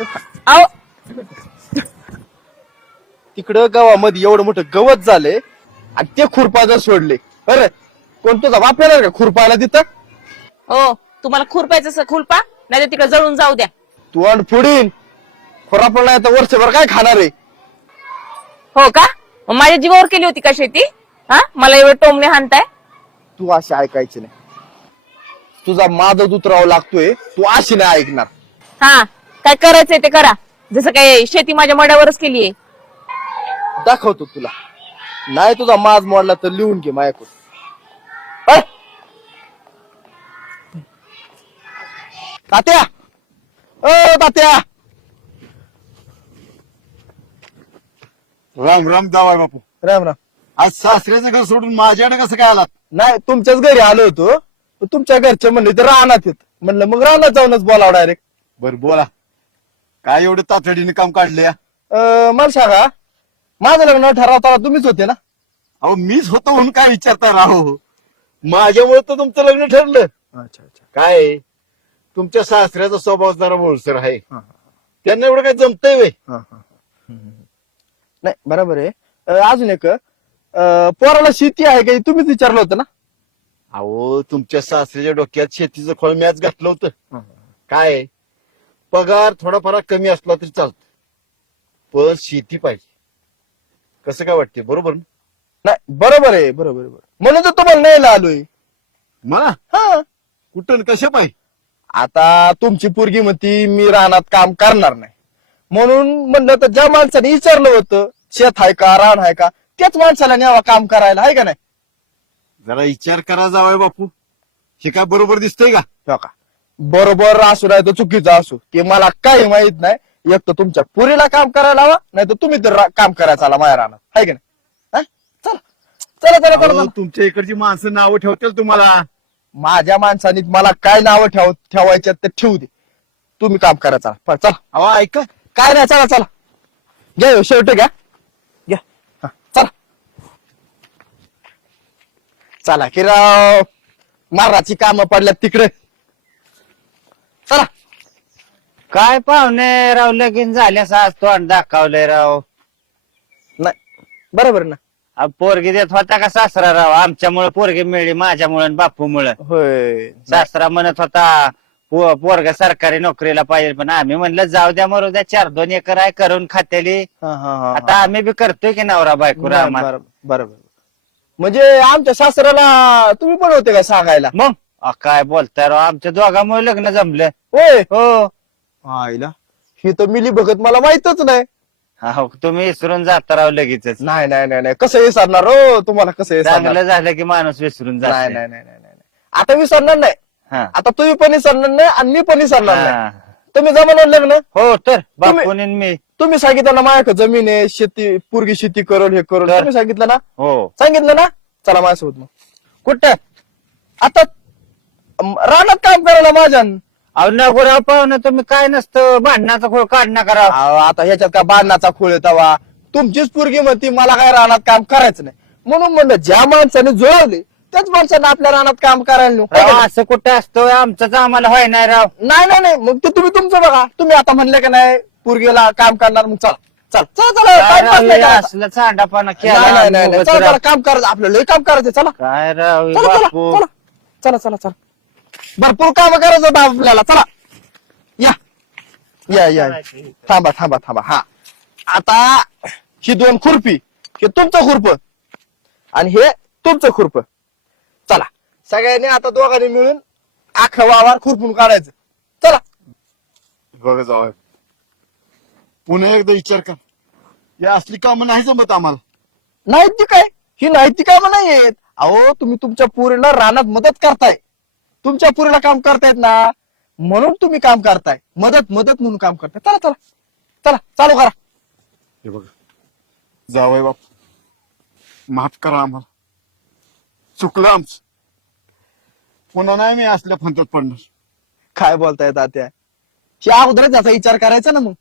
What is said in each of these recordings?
अहो तिकडं गावामध्ये एवढं मोठं गवत झालंय आणि ते खुरपायला सोडले. अरे कोण तुझा बाप येणार का खुरपायला तिथं? हो, तुम्हाला खुरपायचं खुरपा, नाही तर तिकडे जळून जाऊ द्या. तू आणि फोडीन खुरापला आता वर्षभर काय खाणार आहे? हो का? मग माझ्या जीवावर केली होती का शेती? हा, मला एवढे टोमणे हाणताय. तू अशी ऐकायची नाही. तुझा माझं उतरावं लागतोय, तू अशी नाही ऐकणार. हा, काय करायचंय ते करा. जसं काय शेती माझ्या मड्यावरच केलीये. दाखवतो तुला. नाही तुझा माज मोडला तर लिहून घे माझ्याकडून. अय! तात्या, ओ तात्या, राम राम जावाय बापू. राम राम. आज सासऱ्याचं घर सोडून माझ्याकडे कसं काय आलात? नाही तुमच्याच घरी आलो होतो, पण तुमच्या घरचे म्हणले तर रानात येत म्हणलं, मग रानात जाऊनच बोलावं डायरेक्ट. बर बोला, काय एवढं तातडीने काम काढले? मला सांगा, माझं लग्न ठरवताना तुम्हीच होते ना? अहो मीच होतो म्हणून काय विचारता राहो, माझ्यामुळे तर तुमचं लग्न ठरलं. अच्छा अच्छा. काय आहे, तुमच्या सासऱ्याचा स्वभाव जरा बोलसर आहे, त्यांना एवढं काय जमतंय वे? नाही बरोबर आहे. अजून एक, पोराला शेती आहे का तुम्हीच विचारलं होतं ना? अहो तुमच्या सासऱ्याच्या डोक्यात शेतीचं खोळ मॅच घातलं होतं. काय आहे, पगार थोडाफार कमी असला तरी चालत, पण शेती पाहिजे. कसं काय वाटते, बरोबर ना? नाही बरोबर आहे, बरोबर आहे. म्हणून तर तुम्हाला न्यायला आलोय. मला हा, कुठं कशा पाहिजे? आता तुमची पोरगी म्हणती मी रानात काम करणार नाही, म्हणून म्हणलं तर ज्या माणसाने विचारलं होतं शेत आहे का रान आहे का, त्याच माणसाला न्यावा काम करायला, आहे का नाही? जरा विचार करा जावाय बापू, हे काय बरोबर दिसतंय का? हो का? बरोबर असू नाही तर चुकीचं असू ते मला काही माहित नाही. एक तर तुमच्या पुरीला काम करायला हवा, नाही तर तुम्ही तर काम करायचा आला माझ्या रानात, आहे का नाही? हा? चला चला चला चला अहो, तुमच्या इकडची माणसं नावं ठेवतील तुम्हाला. माझ्या माणसाने मला काय नावं ठेवायच्यात ते ठेवू दे. तुम्ही काम करायचा चला. अहो ऐका, काय नाही, चला चला घ्या शेवटी घ्या घ्या. हा, चला चला की राव, माराची कामं पडल्यात तिकडे. चला. काय पाहुणे राव, लगीन झाल्यास आज तोंड दाखवलंय राव. नाही बरोबर ना? पोरगी देत होता का सासरा राव? आमच्यामुळे पोरगी मिळली, माझ्यामुळे बापूमुळे. होय. सासरा म्हणत होता पोरगा सरकारी नोकरीला पाहिजे, पण आम्ही म्हणलं जाऊ द्या मरू द्या, 4-2 एकर आहे करून खात्याली. हा, हा, हा, आता आम्ही बी करतोय की नवरा बायको रामात. बरोबर बरोबर. म्हणजे आमच्या सासऱ्याला तुम्ही पण होते का सांगायला? मग काय बोलताय राव, आमच्या दोघांमुळे लग्न जमलं. होय. हो. आईला ही तर मिली भगत मला माहितच नाही. हो, तुम्ही विसरून जाता राव लगेच. नाही नाही नाही नाही, कसं विसरणार हो तुम्हाला, कसं विसरणार? चांगलं झालं की माणूस विसरून नाही जात. नाही नाही नाही नाही. आता विसरणार नाही. हा. आता तुम्ही पण विसरणार नाही आणि मी पण विसरणार नाही. हा. तुम्ही जमावर लग्न, हो तर बापून मी. तुम्ही सांगितलं ना माझ्याकडे जमीन आहे, शेती पोरगी शेती करून हे करून, तर? तुम्ही सांगितलं ना? हो. सांगितलं ना? चला माझ्यासोबत मग. कुठं? आता रानात काम करायला माझ्या. अहो नको राव पाहुणं, तुम्ही काय नसतं भांडणाचा खोळ काढणं करा. आता ह्याच्यात का बांधण्याचा खोळ तवा तुमचीच पोरगी म्हणती मला काय रानात काम करायचं नाही, म्हणून म्हणलं ज्या माणसाने जुळवले त्याच माणसाने आपल्या रानात काम करायला नको. राव असं कुठं असतं, आमचंच आम्हाला व्हाय नाही राव. नाही नाही नाही, मग ते तुम्ही तुमचं बघा. तुम्ही आता म्हणले का नाही पोरगीला काम करणार, मग चला चला चला चला. काय टाइमपास राव नाही हे करायचा. असलं चांडापाना नाही नाही नाही नाही, केला. चला चला काम करायचं, आपल्याला लय काम करायचं. चला काय राव हे चला चला बापू. चला चला चला चला, भरपूर काम करायचं होतं आपल्याला. चला या या या. थांबा थांबा थांबा. हा, आता ही 2 खुरपी, हे तुमचं खुरप आणि हे तुमचं खुरप. चला सगळ्यांनी आता दोघांनी मिळून अख्खा वावर खुरपून काढायचं. चला. बघा जावाय, पुन्हा एकदा विचार कर, या असली कामं नाही जमत आम्हाला. नाही ती काय, ही नाही ती कामं नाही आहेत. अहो तुम्ही तुमच्या पुरीला रानात मदत करताय, तुमच्या पुरीला काम करतायत ना, म्हणून तुम्ही काम करताय. मदत मदत म्हणून काम करताय. चला चला चला चालू करा. हे बघा जावाय बाप, माफ करा आम्हाला, चुकलं आमचं. पुन्हा नाही मी असल्या फंतात पडणार. काय बोलताय तात्या, ही अगोदरच याचा विचार करायचा ना मग.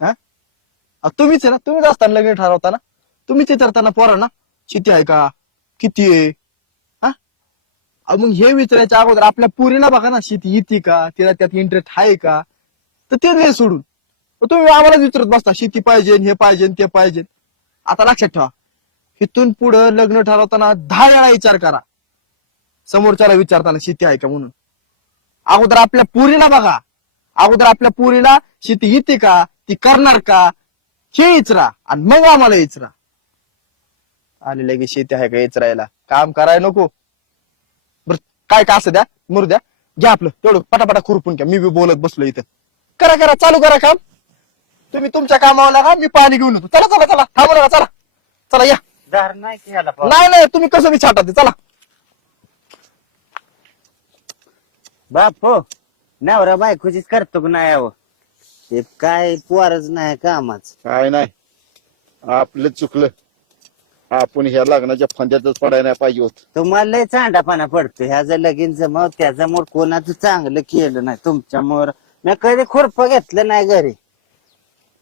हा, तुम्हीच आहे ना, तुम्हीच असताना लग्न ठरवताना तुम्हीच विचारताना पोरांना शेती आहे का, किती आहे. हा, मग हे विचारायच्या अगोदर आपल्या पुरीला बघा ना, शेती येते का, तिला त्यात इंटरेस्ट आहे का, तर ते नाही सोडून मग तुम्ही आम्हालाच विचारत बसता शेती पाहिजे हे पाहिजे ते पाहिजे. आता लक्षात ठेवा, इथून पुढं लग्न ठरवताना 10 वेळा विचार करा, समोरच्याला विचारताना शेती आहे का म्हणून. अगोदर आपल्या पुरीला बघा, अगोदर आपल्या पुरीला शेती येते का, ती करणार का, हे इचरा आणि मग आम्हाला इचरा. आले लगे शेती आहे का इचरायला, काम करायला नको. बर काय का असं द्या मुरू द्या, घ्या आपलं तेवढं पटापटा खुरपून घ्या. मी बी बोलत बसलो इथं. करा करा चालू करा काम. तुम्ही तुमच्या कामावर लागा, मी पाणी घेऊन येतो. चला चला चला, थांबू नका, चला चला या. दार नाही केला नाही नाही, तुम्ही कसं बी छाटा ते, चला. बापू नवरा बायकोचीच करतो का नाही यावं, ते काय पोरच नाही कामाच. काय नाही, आपलं चुकलं. आपण ह्या लग्नाच्या फंद्यातच पडायला नाही पाहिजे होत. तुम्हाला लय चांडापाना पडतो ह्याचं लगीन जमाव त्याच्यामुळे कोणाचं चांगलं केलं नाही तुमच्यामुळे. मी कधी खुरप घेतलं नाही घरी,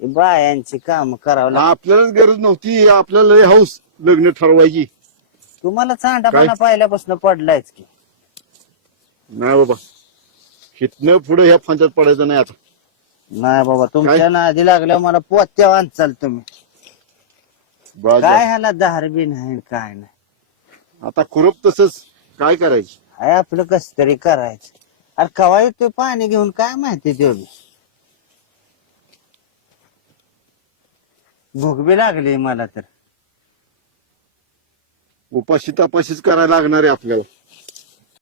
बायांची काम करावं लागतं. आपल्यालाच गरज नव्हती, आपल्याला लय हौस लग्न ठरवायची. तुम्हाला चांडापाना पहिल्यापासून पडलायच की. नाही बाबा, हिथनं पुढे ह्या फंद्यात पडायचं नाही आता. नाही बाबा, तुमच्या नादी लागल्यावर मला पोत्या आणचाल तुम्ही. बस काय झालं. ह्याला दार बी नाही काय नाही, आता खुरप तसंच काय करायचं. हाय आपलं कस तरी करायचं. अरे कवा येतोय पाणी घेऊन काय माहिती तेवढी. भूक बी लागली मला तर. उपाशी तपाशीच करायला लागणार आहे आपल्याला.